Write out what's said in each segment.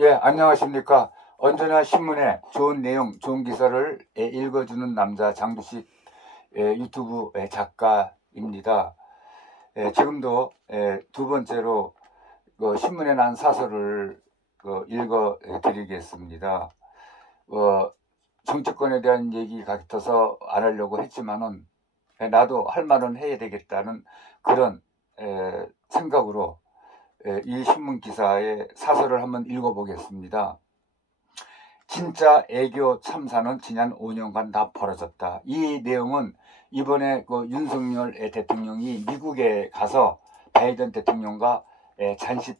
예, 안녕하십니까. 언제나 신문에 좋은 내용, 좋은 기사를 읽어주는 남자 장두식 유튜브 작가입니다. 지금도 두 번째로 신문에 난 사설을 읽어 드리겠습니다. 어, 정치권에 대한 얘기 같아서 안 하려고 했지만은 나도 할 말은 해야 되겠다는 그런 생각으로 이 신문 기사의 사설을 한번 읽어보겠습니다. 진짜 애교 참사는 지난 5년간 다 벌어졌다. 이 내용은 이번에 윤석열 대통령이 미국에 가서 바이든 대통령과 잠시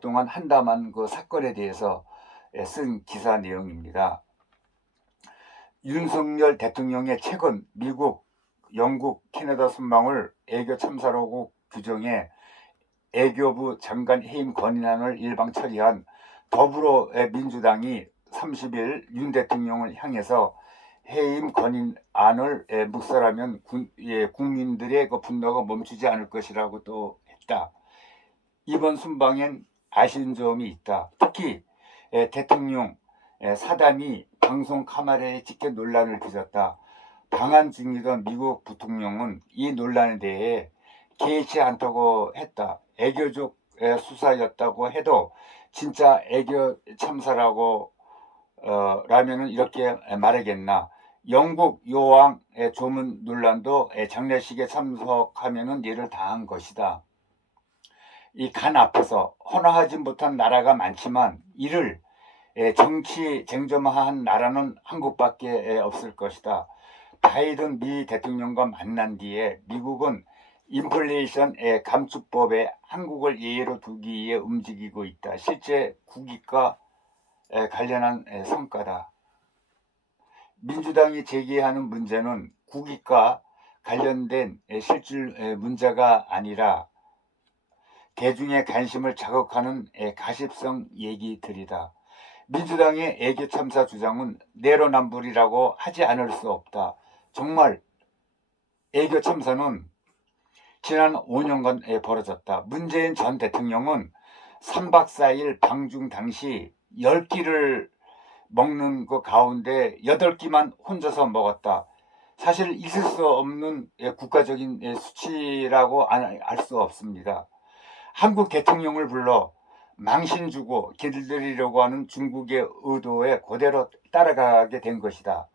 동안 한담한 그 사건에 대해서 쓴 기사 내용입니다. 윤석열 대통령의 최근 미국, 영국, 캐나다 순방을 애교 참사라고 규정해 애교부 장관 해임 건의안을 일방 처리한 더불어민주당이 30일 윤 대통령을 향해서 해임 건의안을 묵살하면 국민들의 그 분노가 멈추지 않을 것이라고 또 했다. 이번 순방엔 아쉬운 점이 있다. 특히 대통령 사단이 방송 카메라에 찍혀 논란을 빚었다. 방한 중이던 미국 부통령은 이 논란에 대해 개의치 않다고 했다. 애교적 수사였다고 해도 진짜 애교 참사라고 라면은 이렇게 말하겠나. 영국 여왕의 조문 논란도 장례식에 참석하면은 예를 다한 것이다. 이 간 앞에서 헌화하지 못한 나라가 많지만 이를 정치 쟁점화한 나라는 한국밖에 없을 것이다. 바이든 미 대통령과 만난 뒤에 미국은 인플레이션 감축법에 한국을 예로 두기 위해 움직이고 있다. 실제 국익과 관련한 성과다. 민주당이 제기하는 문제는 국익과 관련된 실질 문제가 아니라 대중의 관심을 자극하는 가십성 얘기들이다. 민주당의 애교 참사 주장은 내로남불이라고 하지 않을 수 없다. 정말 애교 참사는 지난 5년간 벌어졌다. 문재인 전 대통령은 3박 4일 방중 당시 10끼를 먹는 그 가운데 8끼만 혼자서 먹었다. 사실 있을 수 없는 국가적인 수치라고 알 수 없습니다. 한국 대통령을 불러 망신 주고 길들이려고 하는 중국의 의도에 그대로 따라가게 된 것이다.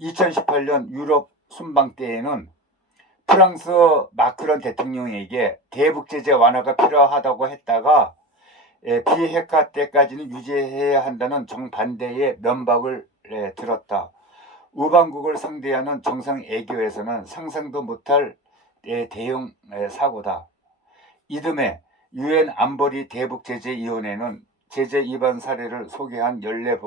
2018년 유럽 순방 때에는 프랑스 마크론 대통령에게 대북 제재 완화가 필요하다고 했다가 비핵화 때까지는 유지해야 한다는 정반대의 면박을 들었다. 우방국을 상대하는 정상 애교에서는 상상도 못할 대형 사고다. 이듬해 유엔 안보리 대북제재위원회는 제재 위반 사례를 소개한 연례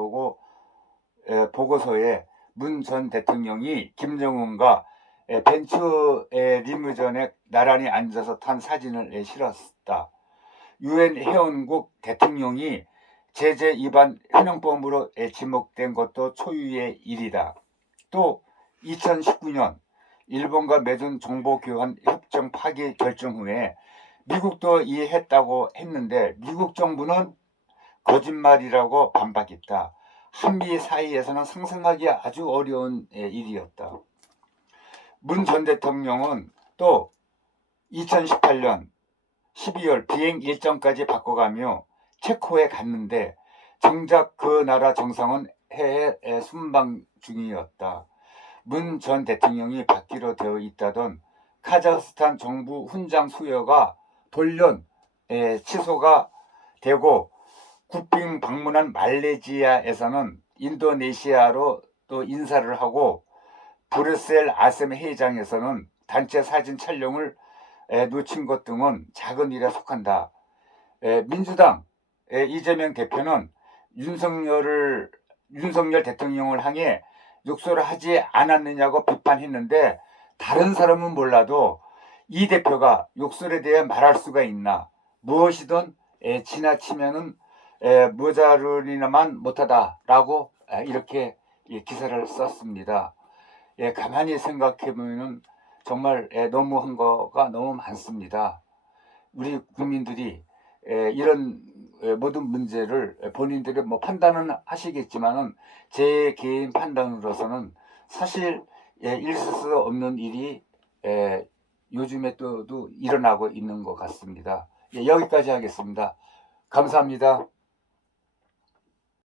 보고서에 문 전 대통령이 김정은과 벤츠 리무전에 나란히 앉아서 탄 사진을 실었다. 유엔 회원국 대통령이 제재 위반 현행범으로 지목된 것도 초유의 일이다. 또 2019년 일본과 맺은 정보교환 협정 파기 결정 후에 미국도 이해했다고 했는데 미국 정부는 거짓말이라고 반박했다. 한미 사이에서는 상상하기 아주 어려운 일이었다. 문 전 대통령은 또 2018년 12월 비행 일정까지 바꿔가며 체코에 갔는데 정작 그 나라 정상은 해외 순방 중이었다. 문 전 대통령이 받기로 되어 있다던 카자흐스탄 정부 훈장 수여가 돌연 취소가 되고 국빈 방문한 말레이시아에서는 인도네시아로 또 인사를 하고 브뤼셀 아셈 회의장에서는 단체 사진 촬영을 놓친 것 등은 작은 일에 속한다. 민주당 이재명 대표는 윤석열 대통령을 향해 욕설을 하지 않았느냐고 비판했는데 다른 사람은 몰라도 이 대표가 욕설에 대해 말할 수가 있나. 무엇이든 지나치면은 모자르리나만 못하다라고 이렇게 기사를 썼습니다. 가만히 생각해보면 정말 너무한 거가 너무 많습니다. 우리 국민들이 이런 모든 문제를 본인들이 뭐 판단은 하시겠지만은 제 개인 판단으로서는 사실 있을 수 없는 일이 요즘에 또 일어나고 있는 것 같습니다. 예, 여기까지 하겠습니다. 감사합니다.